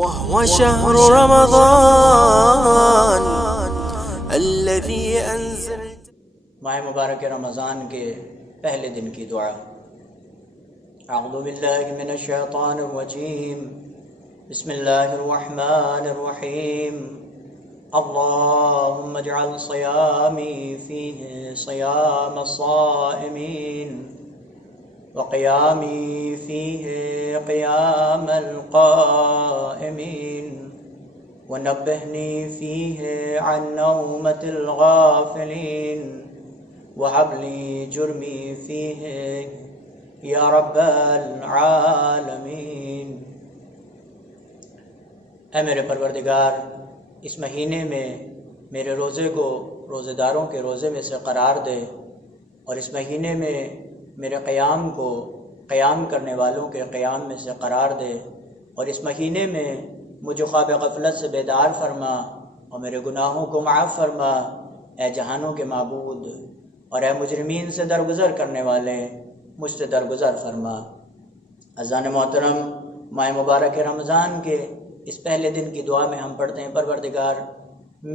وهو شهر رمضان الذي أنزلت. ماہ مبارک رمضان کے پہلے دن کی دعا. اعوذ باللہ من الشیطان الرجیم. بسم اللہ الرحمن الرحیم. اللهم اجعل صيامي فيه صيام الصائمين وقيامي فيه قيام القائمين ونبهني فيه عن نومة الغافلين وهب لي جرمي فيه يا رب العالمين. اے میرے پروردگار، اس مہینے میں میرے روزے کو روزے داروں کے روزے میں سے قرار دے، اور اس مہینے میں میرے قیام کو قیام کرنے والوں کے قیام میں سے قرار دے، اور اس مہینے میں مجھے خواب غفلت سے بیدار فرما اور میرے گناہوں کو معاف فرما اے جہانوں کے معبود، اور اے مجرمین سے درگزر کرنے والے مجھ سے درگزر فرما. اذان محترم، ماہ مبارک رمضان کے اس پہلے دن کی دعا میں ہم پڑھتے ہیں، پروردگار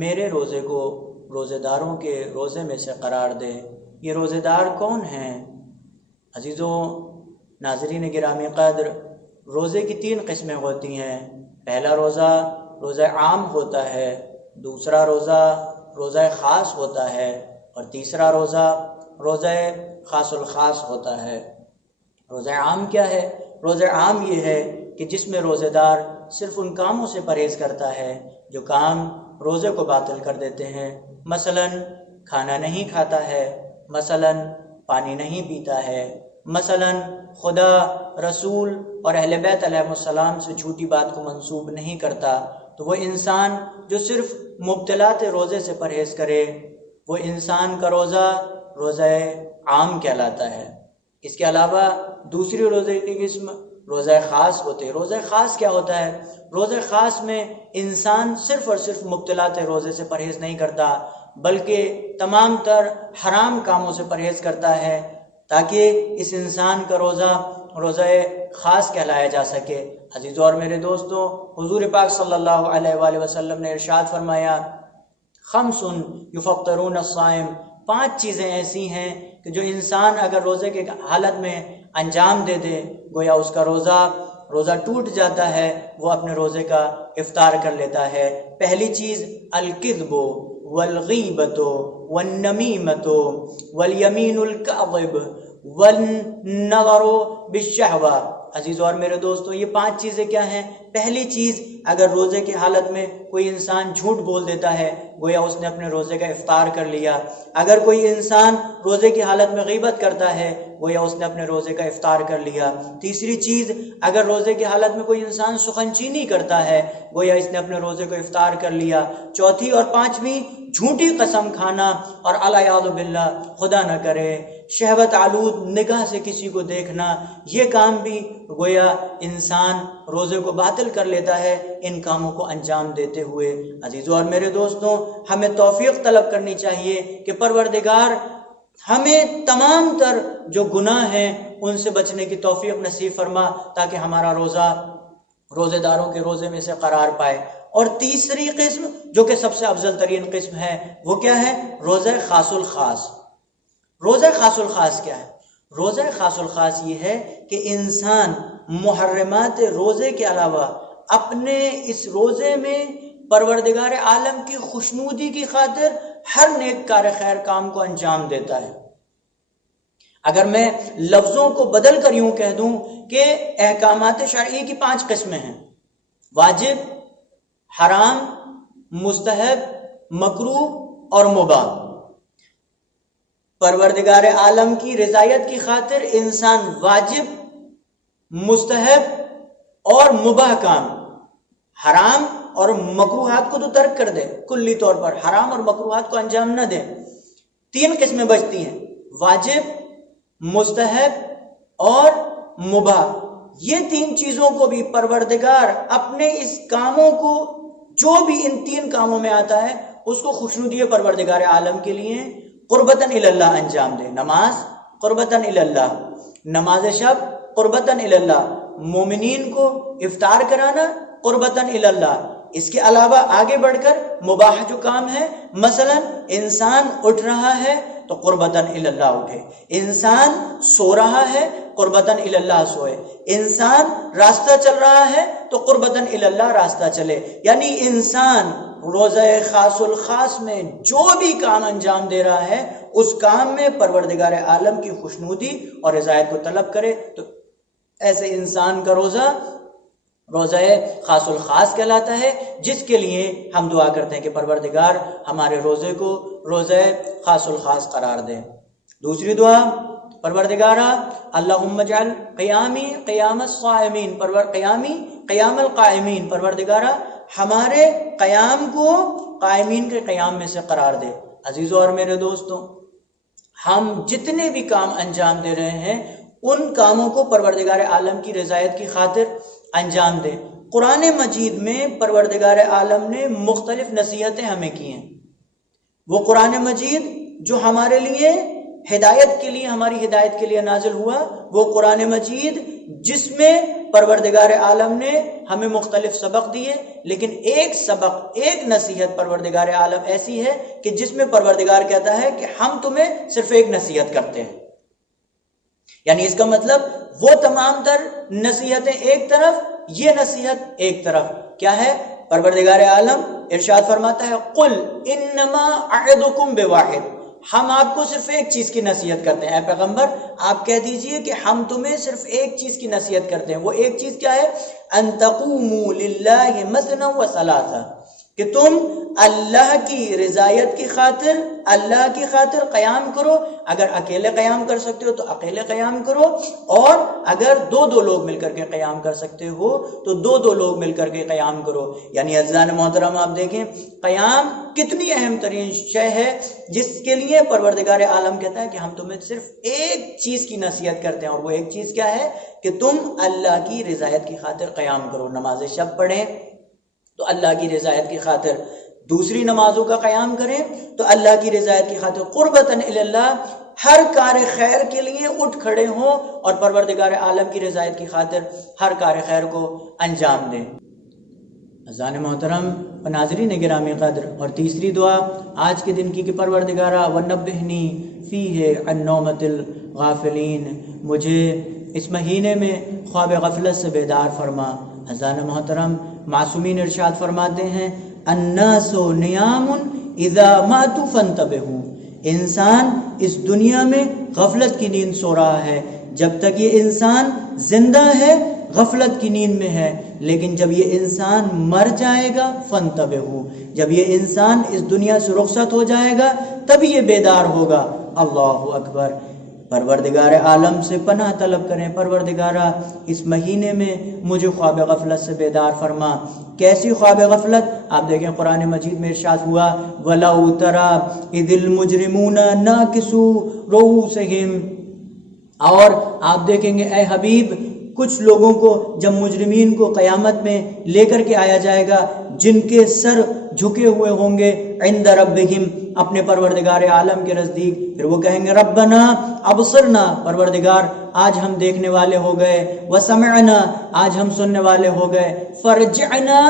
میرے روزے کو روزے داروں کے روزے میں سے قرار دے. یہ روزے دار کون ہیں؟ عزیزوں، ناظرین گرامی قدر، روزے کی 3 قسمیں ہوتی ہیں. پہلا روزہ روزہ عام ہوتا ہے، دوسرا روزہ روزہ خاص ہوتا ہے، اور تیسرا روزہ روزہ خاص الخاص ہوتا ہے. روزہ عام کیا ہے؟ روزہ عام یہ ہے کہ جس میں روزے دار صرف ان کاموں سے پرہیز کرتا ہے جو کام روزے کو باطل کر دیتے ہیں. مثلا کھانا نہیں کھاتا ہے، مثلا پانی نہیں پیتا ہے، مثلا خدا، رسول اور اہل بیت علیہ السلام سے جھوٹی بات کو منسوب نہیں کرتا. تو وہ انسان جو صرف مبطلات روزے سے پرہیز کرے، وہ انسان کا روزہ روزہ عام کہلاتا ہے. اس کے علاوہ دوسری روزے کی قسم روزہ خاص ہوتے. روزہ خاص کیا ہوتا ہے؟ روزہ خاص میں انسان صرف اور صرف مبطلات روزے سے پرہیز نہیں کرتا، بلکہ تمام تر حرام کاموں سے پرہیز کرتا ہے، تاکہ اس انسان کا روزہ روزہ خاص کہلایا جا سکے. عزیزوں اور میرے دوستوں، حضور پاک صلی اللہ علیہ وآلہ وسلم نے ارشاد فرمایا، خمس یفطرون الصائم، 5 چیزیں ایسی ہیں کہ جو انسان اگر روزے کے حالت میں انجام دے دے، گویا اس کا روزہ ٹوٹ جاتا ہے، وہ اپنے روزے کا افطار کر لیتا ہے. پہلی چیز الکذب والغیبت والنمیمت والیمین الکاذب والنظر بالشہوہ. عزیزوں اور میرے دوستوں، یہ 5 چیزیں کیا ہیں؟ پہلی چیز، اگر روزے کی حالت میں کوئی انسان جھوٹ بول دیتا ہے، گویا اس نے اپنے روزے کا افطار کر لیا. اگر کوئی انسان روزے کی حالت میں غیبت کرتا ہے، گویا اس نے اپنے روزے کا افطار کر لیا. تیسری چیز، اگر روزے کی حالت میں کوئی انسان سخن چینی کرتا ہے، گویا اس نے اپنے روزے کو افطار کر لیا. چوتھی اور پانچویں، جھوٹی قسم کھانا، اور الیاذ باللہ، خدا نہ کرے، شہوت آلود نگاہ سے کسی کو دیکھنا، یہ کام بھی گویا انسان روزے کو باطل کر لیتا ہے ان کاموں کو انجام دیتے ہوئے. عزیزوں اور میرے دوستوں، ہمیں توفیق طلب کرنی چاہیے کہ پروردگار ہمیں تمام تر جو گناہ ہیں ان سے بچنے کی توفیق نصیب فرما، تاکہ ہمارا روزہ روزے داروں کے روزے میں سے قرار پائے. اور تیسری قسم جو کہ سب سے افضل ترین قسم ہے، وہ کیا ہے؟ روزہ خاص الخاص. روزہ خاص الخاص کیا ہے؟ روزہ خاص الخاص یہ ہے کہ انسان محرمات روزے کے علاوہ اپنے اس روزے میں پروردگار عالم کی خوشنودی کی خاطر ہر نیک کار خیر کام کو انجام دیتا ہے. اگر میں لفظوں کو بدل کر یوں کہہ دوں کہ احکامات شرعی کی 5 قسمیں ہیں: واجب، حرام، مستحب، مکروہ اور مباح. پروردگار عالم کی رضایت کی خاطر انسان واجب، مستحب اور مباح کام، حرام اور مکروہات کو تو ترک کر دے، کلی طور پر حرام اور مکروہات کو انجام نہ دے. 3 قسمیں بچتی ہیں: واجب، مستحب اور مباح. یہ 3 چیزوں کو بھی پروردگار اپنے اس کاموں کو، جو بھی ان 3 کاموں میں آتا ہے، اس کو خوشنودی پروردگار عالم کے لیے قربتاً اللہ انجام دے. نماز قربتاً اللہ، نماز شب قربتاً اللہ، مومنین کو افطار کرانا قربتاً الی اللہ۔ اس کے علاوہ آگے بڑھ کر مباح جو کام ہے، مثلا انسان اٹھ رہا ہے تو قربتاً الی اللہ اٹھے، انسان سو رہا ہے قربتاً الی اللہ سوئے، انسان راستہ چل رہا ہے تو قربتاً الی اللہ راستہ چلے۔ یعنی انسان روزہ خاص الخاص میں جو بھی کام انجام دے رہا ہے اس کام میں پروردگار عالم کی خوشنودی اور رضایت کو طلب کرے، تو ایسے انسان کا روزہ خاص الخاص کہلاتا ہے، جس کے لیے ہم دعا کرتے ہیں کہ پروردگار ہمارے روزے کو روزہ خاص الخاص قرار دے۔ دوسری دعا، پروردگارا اللہم اجعل قیامی قیام الصائمین، قیام القائمین، پروردگارا ہمارے قیام کو قائمین کے قیام میں سے قرار دے۔ عزیزوں اور میرے دوستوں، ہم جتنے بھی کام انجام دے رہے ہیں ان کاموں کو پروردگار عالم کی رضایت کی خاطر انجام دیں۔ قرآن مجید میں پروردگار عالم نے مختلف نصیحتیں ہمیں کی ہیں۔ وہ قرآن مجید جو ہمارے لیے ہدایت کے لیے، ہماری ہدایت کے لیے نازل ہوا، وہ قرآن مجید جس میں پروردگار عالم نے ہمیں مختلف سبق دیے، لیکن ایک سبق، ایک نصیحت پروردگار عالم ایسی ہے کہ جس میں پروردگار کہتا ہے کہ ہم تمہیں صرف ایک نصیحت کرتے ہیں۔ یعنی اس کا مطلب وہ تمام تر نصیحتیں ایک طرف، یہ نصیحت ایک طرف۔ کیا ہے؟ پروردگار عالم ارشاد فرماتا ہے قل انما اعظکم بواحد، ہم آپ کو صرف ایک چیز کی نصیحت کرتے ہیں۔ اے پیغمبر آپ کہہ دیجئے کہ ہم تمہیں صرف ایک چیز کی نصیحت کرتے ہیں۔ وہ ایک چیز کیا ہے؟ ان تقوموا للہ مثنی وثلاثا، کہ تم اللہ کی رضایت کی خاطر، اللہ کی خاطر قیام کرو۔ اگر اکیلے قیام کر سکتے ہو تو اکیلے قیام کرو، اور اگر دو لوگ مل کر کے قیام کر سکتے ہو تو دو لوگ مل کر کے قیام کرو۔ یعنی عزیزان محترم آپ دیکھیں قیام کتنی اہم ترین شے ہے، جس کے لیے پروردگار عالم کہتا ہے کہ ہم تمہیں صرف ایک چیز کی نصیحت کرتے ہیں، اور وہ ایک چیز کیا ہے؟ کہ تم اللہ کی رضایت کی خاطر قیام کرو۔ نماز شب پڑھیں تو اللہ کی رضایت کی خاطر، دوسری نمازوں کا قیام کریں تو اللہ کی رضایت کی خاطر، قربتاً الی اللہ، ہر کار خیر کے لیے اٹھ کھڑے ہوں اور پروردگار عالم کی رضایت کی خاطر ہر کار خیر کو انجام دیں۔ عزیزان محترم و ناظرین گرامی قدر، اور تیسری دعا آج کے دن کی کہ پروردگارا ونبہنی فیہ عن نومۃ الغافلین، مجھے اس مہینے میں خواب غفلت سے بیدار فرما۔ عزیزان محترم، معصومین ارشاد فرماتے ہیں الناس نیام اذا ماتوا فانتبہوا، انسان اس دنیا میں غفلت کی نیند سو رہا ہے، جب تک یہ انسان زندہ ہے غفلت کی نیند میں ہے، لیکن جب یہ انسان مر جائے گا فانتبہوا، جب یہ انسان اس دنیا سے رخصت ہو جائے گا تب یہ بیدار ہوگا۔ اللہ اکبر۔ پروردگار عالم سے پناہ طلب کریں، پروردگارہ اس مہینے میں مجھے خواب غفلت سے بیدار فرما۔ کیسی خواب غفلت؟ آپ دیکھیں قرآن مجید میں ارشاد ہوا وَلَوْ تَرَىٰ إِذِ الْمُجْرِمُونَ نَاكِسُو رُءُوسِهِمْ، اور آپ دیکھیں گے اے حبیب کچھ لوگوں کو جب مجرمین کو قیامت میں لے کر کے آیا جائے گا جن کے سر جھکے ہوئے ہوں گے عند ربہم، اپنے پروردگار عالم کے نزدیک، پھر وہ کہیں گے ربنا ابصرنا، پروردگار آج ہم دیکھنے والے ہو گئے، وسمعنا آج ہم سننے والے ہو گئے، فرجعنا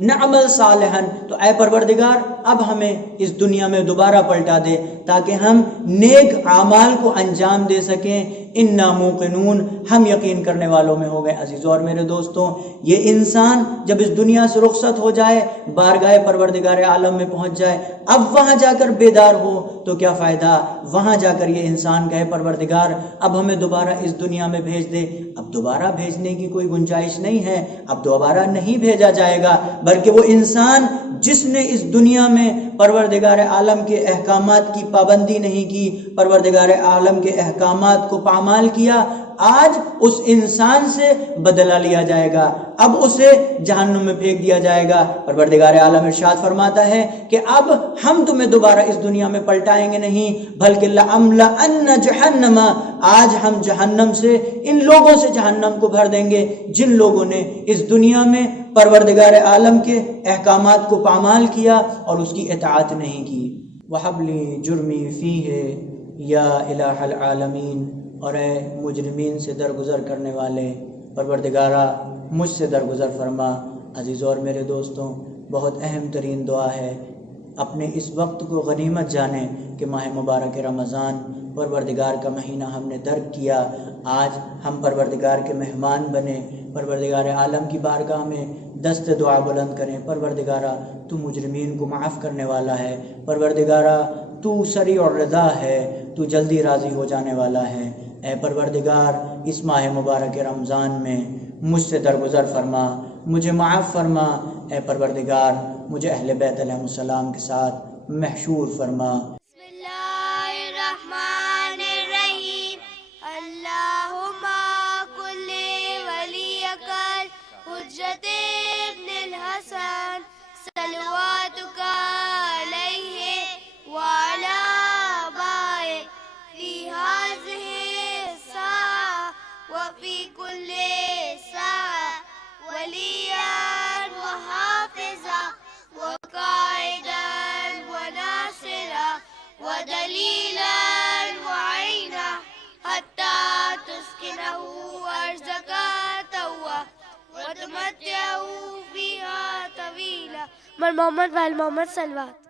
نعمل صالحا، تو اے پروردگار اب ہمیں اس دنیا میں دوبارہ پلٹا دے تاکہ ہم نیک اعمال کو انجام دے سکیں، انا موقنون، ہم یقین کرنے والوں میں ہو گئے۔ عزیزوں اور میرے دوستوں، یہ انسان جب اس دنیا سے رخصت ہو جائے، بارگاہ پروردگار عالم میں پہنچ جائے، اب وہاں جا کر بیدار ہو تو کیا فائدہ؟ وہاں جا کر یہ انسان کہے پروردگار اب ہمیں دوبارہ اس دنیا میں بھیج دے، اب دوبارہ بھیجنے کی کوئی گنجائش نہیں ہے، اب دوبارہ نہیں بھیجا جائے گا، بلکہ وہ انسان جس نے اس دنیا میں پروردگار عالم کے احکامات کی پابندی نہیں کی، پروردگار عالم کے احکامات کو پامال کیا، آج اس انسان سے بدلہ لیا جائے گا، اب اسے جہنم میں پھینک دیا جائے گا۔ پروردگار عالم ارشاد فرماتا ہے کہ اب ہم تمہیں دوبارہ اس دنیا میں پلٹائیں گے نہیں، بلکہ لَأَمْلَأَنَّ جَهَنَّمَ، آج ہم جہنم سے، ان لوگوں سے جہنم کو بھر دیں گے جن لوگوں نے اس دنیا میں پروردگار عالم کے احکامات کو پامال کیا اور اس کی اطاعت نہیں کی۔ وَحَبْ لِي جُرْمِي فِيهِ یا الہ العالمین، اور اے مجرمین سے درگزر کرنے والے پروردگارہ مجھ سے درگزر فرما، عزیزوں اور میرے دوستوں، بہت اہم ترین دعا ہے، اپنے اس وقت کو غنیمت جانیں کہ ماہ مبارک رمضان پروردگار کا مہینہ ہم نے درک کیا۔ آج ہم پروردگار کے مہمان بنے، پروردگار عالم کی بارگاہ میں دست دعا بلند کریں، پروردگارہ تو مجرمین کو معاف کرنے والا ہے، پروردگارہ تو سریع الرضا ہے، تو جلدی راضی ہو جانے والا ہے۔ اے پروردگار، اس ماہ مبارک رمضان میں مجھ سے درگزر فرما، مجھے معاف فرما۔ اے پروردگار، مجھے اہل بیت علیہ السلام کے ساتھ محشور فرما۔ بسم اللہ الرحمن الرحیم، اللہم کل ولیک الحجۃ ابن الحسن صلواتک علیہ وعلی آبائہ فی ہذہ الساعة وفی کل ساعة ولیا وحافظا وقائدا وناصرا ودلیلا وعینا حتی تسکنہ ارضک طوعا وتمتعہ فیہا طویلا۔ من محمد وآل محمد صلوات۔